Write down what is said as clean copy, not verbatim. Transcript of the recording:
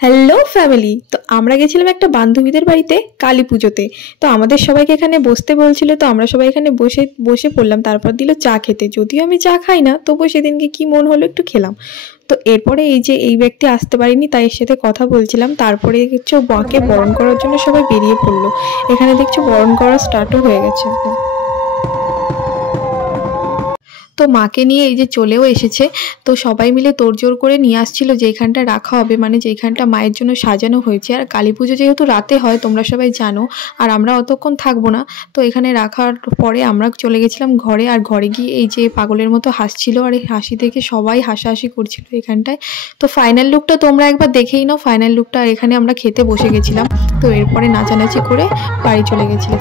Hello family. তো আমরা গেছিলাম একটা বান্ধবীদের বাড়িতে কালী পুজোতে। তো আমাদের সবাইকে এখানে বসতে বলছিল, তো আমরা সবাই এখানে বসে বসে পড়লাম। তারপর দিল চা খেতে, যদিও আমি চা খাই না, তবুও সেদিনকে কি মন হলো একটু খেলাম। তো এরপরে এই যে এই ব্যক্তি আসতে পারেনি, তাই এর সাথে কথা বলছিলাম। তারপরে দেখছো বাকে বরণ করার জন্য সবাই বেরিয়ে পড়লো। এখানে দেখছো বরণ করা স্টার্টও হয়ে গেছে। তো মাকে নিয়ে এই যে চলেও এসেছে। তো সবাই মিলে তোড়জোড় করে নিয়ে আসছিল যেখানটা রাখা হবে, মানে যেখানটা মায়ের জন্য সাজানো হয়েছে। আর কালী পুজো যেহেতু রাতে হয় তোমরা সবাই জানো, আর আমরা অতক্ষণ থাকবো না। তো এখানে রাখার পরে আমরা চলে গেছিলাম ঘরে। আর ঘরে গিয়ে এই যে পাগলের মতো হাসছিল, আর এই হাসি দেখে সবাই হাসাহাসি করছিল এখানটায়। তো ফাইনাল লুকটা তোমরা একবার দেখেই নাও। ফাইনাল লুকটা এখানে আমরা খেতে বসে গেছিলাম। তো এরপরে নাচানাচি করে বাড়ি চলে গেছিলাম।